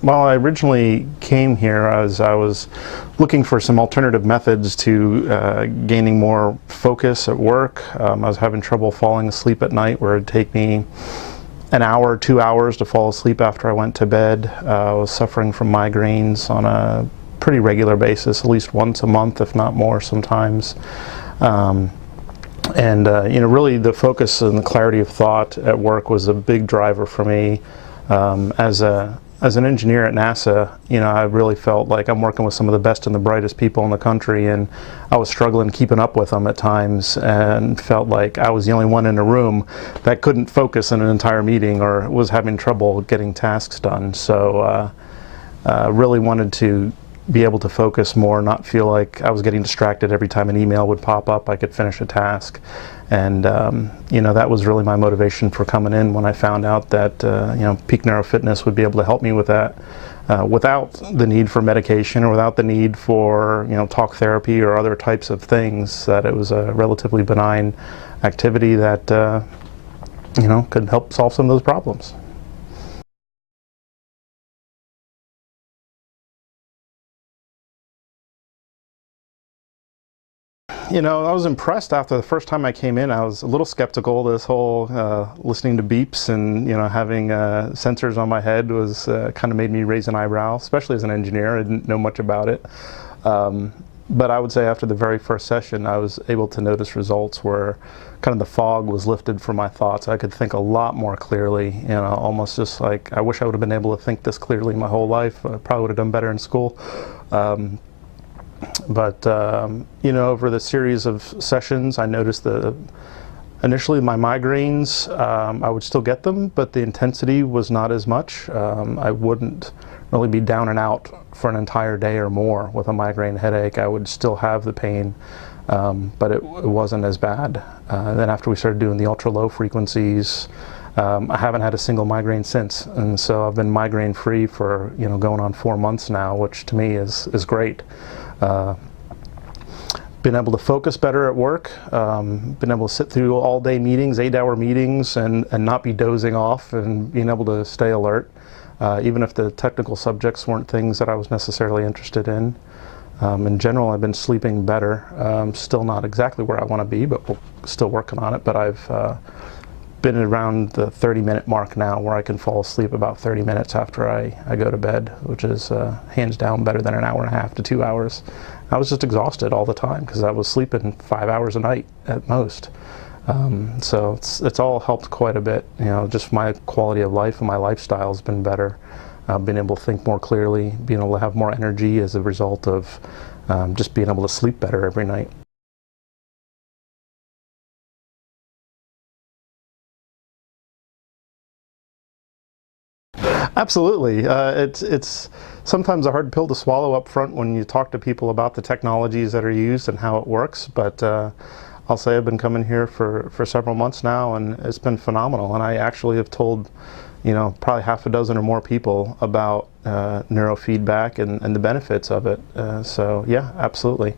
Well, I originally came here as I was looking for some alternative methods to gaining more focus at work. I was having trouble falling asleep at night, where it'd take me an hour, 2 hours to fall asleep after I went to bed. I was suffering from migraines on a pretty regular basis, at least once a month, if not more sometimes. Really the focus and the clarity of thought at work was a big driver for me. As an engineer at NASA, I really felt like I'm working with some of the best and the brightest people in the country, and I was struggling keeping up with them at times and felt like I was the only one in a room that couldn't focus in an entire meeting or was having trouble getting tasks done. So really wanted to be able to focus more, not feel like I was getting distracted every time an email would pop up. I could finish a task. And that was really my motivation for coming in when I found out that Peak Neurofitness would be able to help me with that without the need for medication or without the need for talk therapy or other types of things. That it was a relatively benign activity that could help solve some of those problems. I was impressed after the first time I came in. I was a little skeptical. This whole listening to beeps and having sensors on my head was kind of made me raise an eyebrow, especially as an engineer. I didn't know much about it. But I would say after the very first session, I was able to notice results where kind of the fog was lifted from my thoughts. I could think a lot more clearly, almost just like I wish I would have been able to think this clearly my whole life. I probably would have done better in school. Over the series of sessions, I noticed initially my migraines, I would still get them, but the intensity was not as much. I wouldn't really be down and out for an entire day or more with a migraine headache. I would still have the pain, but it wasn't as bad. Then after we started doing the ultra low frequencies, I haven't had a single migraine since, and so I've been migraine free for going on 4 months now, which to me is great. Been able to focus better at work, been able to sit through all day meetings, 8-hour meetings, and not be dozing off, and being able to stay alert, even if the technical subjects weren't things that I was necessarily interested in. In general, I've been sleeping better. Still not exactly where I want to be, but we're still working on it. But I've been around the 30-minute mark now, where I can fall asleep about 30 minutes after I go to bed, which is hands down better than an hour and a half to 2 hours. I was just exhausted all the time because I was sleeping 5 hours a night at most. So it's all helped quite a bit. Just my quality of life and my lifestyle has been better. Being able to think more clearly, being able to have more energy as a result of just being able to sleep better every night. Absolutely. It's sometimes a hard pill to swallow up front when you talk to people about the technologies that are used and how it works, but I'll say I've been coming here for several months now, and it's been phenomenal. And I actually have told probably half a dozen or more people about neurofeedback and the benefits of it. So yeah, absolutely.